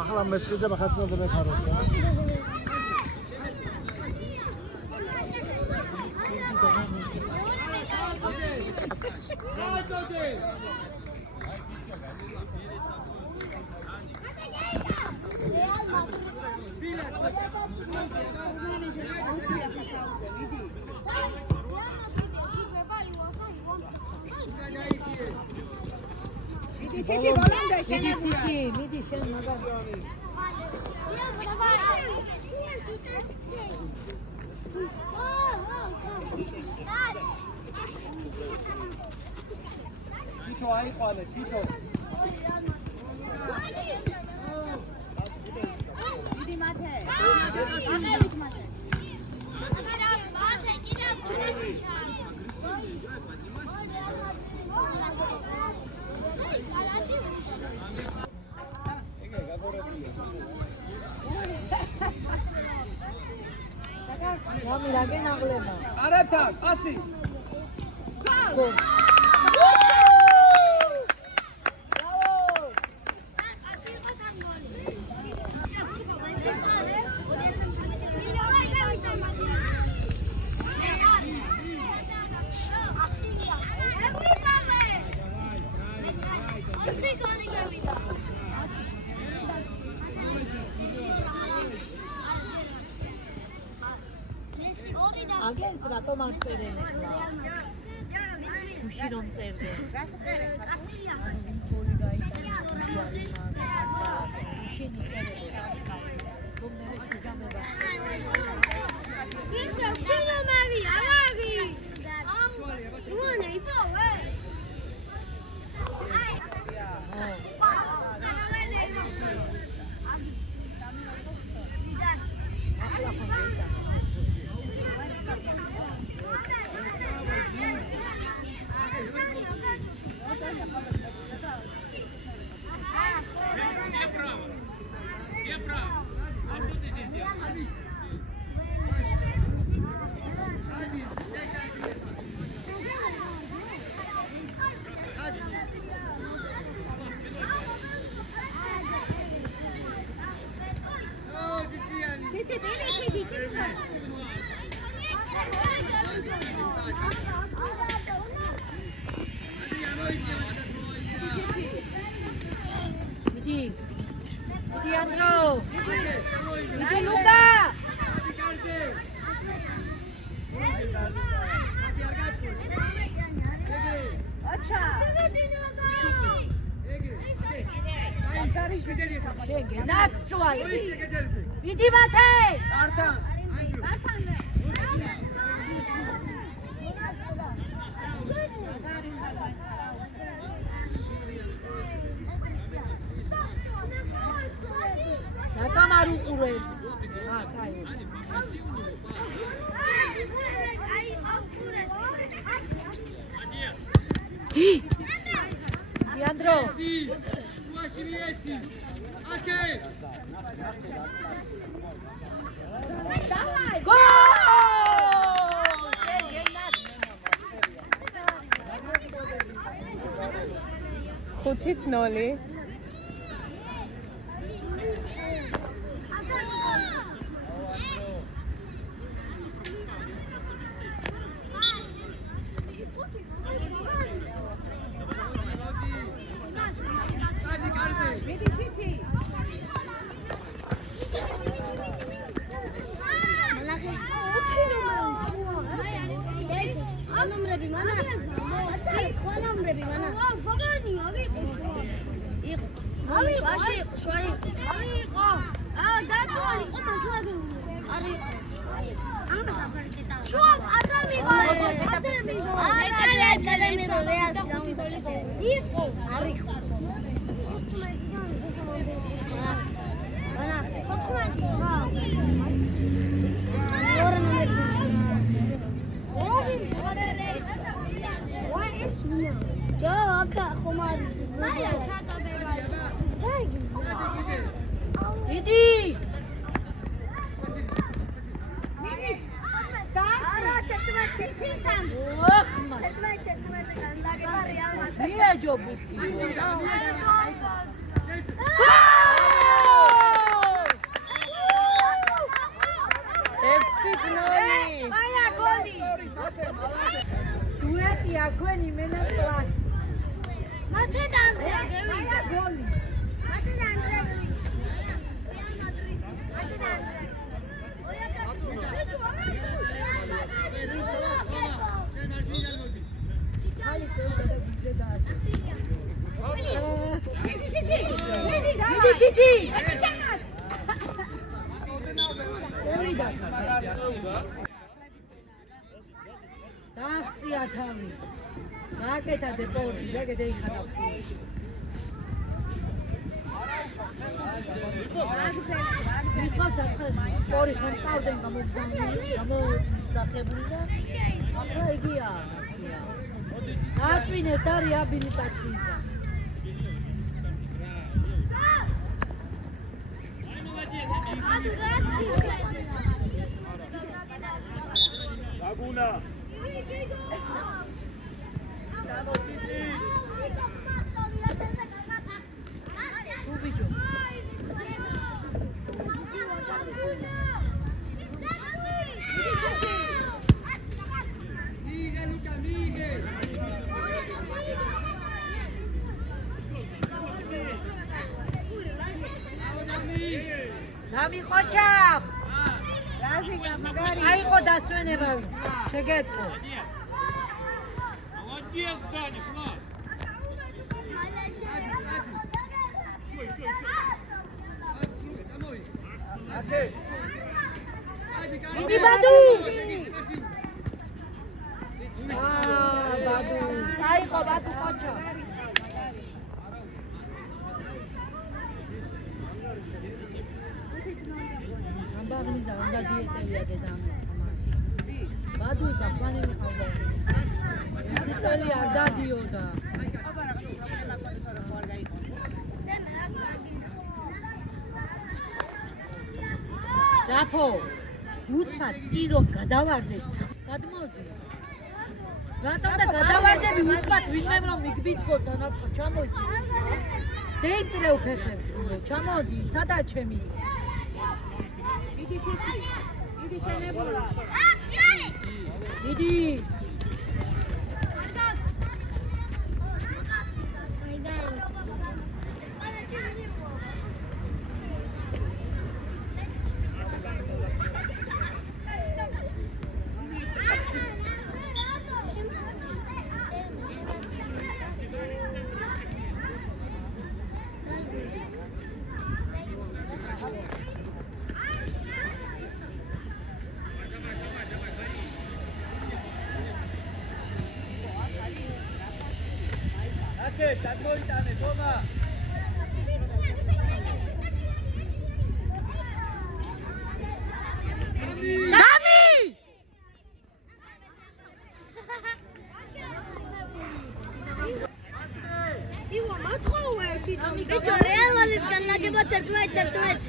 ახლა მესხიზე მახაცნად მეხაროს. Titi, volanda, midi შენ მაგარი. თითო აიყვანე, თითო. მიდი მათე. აღებით მათე. მათე კიდე გულეჩა. Mami, lagi naglema. Areta, pasi. Gol. აგენს რატომ არ წერენ ახლა? გუში რომ წერდე. რასაც წერენ? კასია. გოლი გაიტანა. გუში წერენ. რომ მე შეგამება. ისე შენო მაგი, ამაგი. უანე იპოვე. Midi Andro. Midi Luca. Acha. Natsua. Midi Mate. Artan. რატომ არ უყურებ? კაი. Leandro. Давай. Гол! Ხუთით 0. Gol! დაახწია თავი. გააკეთა დეპორტი, ეგ დაიხადა. მიხოს სპორი ხმავდნენ გამოძახებული და ახლა იგია. აწვინეს და რეაბილიტაციისა. Laguna. Subijo. Dami xochab. Lazika magari. Ai ხო დასვენება შეგეთქო. Молодец, Даня, класс. Иди Баду. Баду. Ai ხო Баду xochა. ამბაღნიდა უნდა დიეტევია დედამის თამაში. ბადუი საფანი მიყავდა. წელი არ დადიოდა. რაფო? უცხო წირო გადავარდეთ. გადმოდი. რატომ და გადავარდები უცხო ვინმე რომ მიგბიძგო თანაცხო ჩამოიწი. დეიტრევ ფეხებში. ჩამოდი, სადაა ჩემი? Idi shenebula. Idi. Tatmoitane, toma. Dami! Ivo, matxoue ერთი. ბიჭო, რეალისგან ნაგებად 11.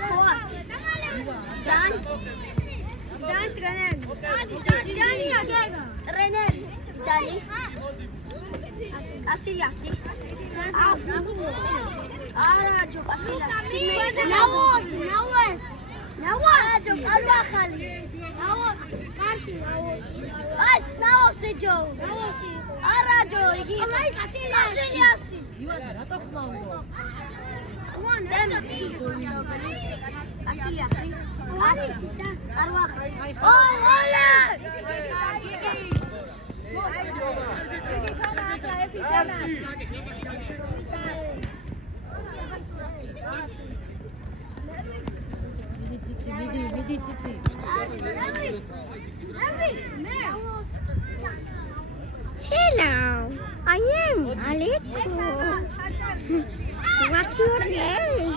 Coach. Dan trener. Dani agega. Trener. Dani. Así. Ara, yo así. Naos. Arajo, Al-Bakhali. Naos, Marci, Naos. Naos, Joe. Arajo, igi. Así. ივანე, რატო ხმაურო? Así. Al-Bakhali. Ole! მიდი ციცი. Hello, I am Aleko. What's your name?